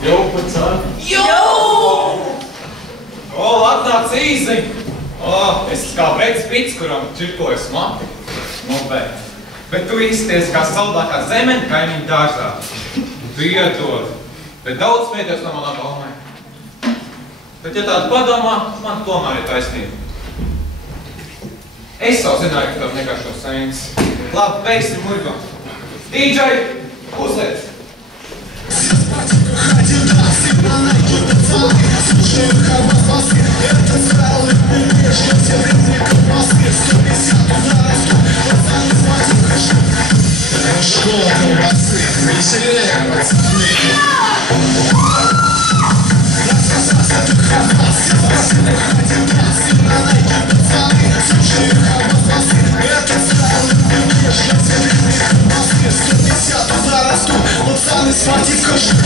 Jau, pacāni! Jau! O, atnāc īsi! O, es kā Breds Pits, kuram čirkojas mati. Nu, bet tu izties kā saldākā zemeņa kaimiņu dārzā. Tu iedod, bet daudz pēdējos no manā balmē. Bet, ja tādu padomā, man tomēr ir taisnība. Es jau zināju, ka tev negaršo sēnes. Labi, beigsim muļko. DJ, uzliec! Школа колбасы, веселее, пацаны. Пацаны, смотри, кошек.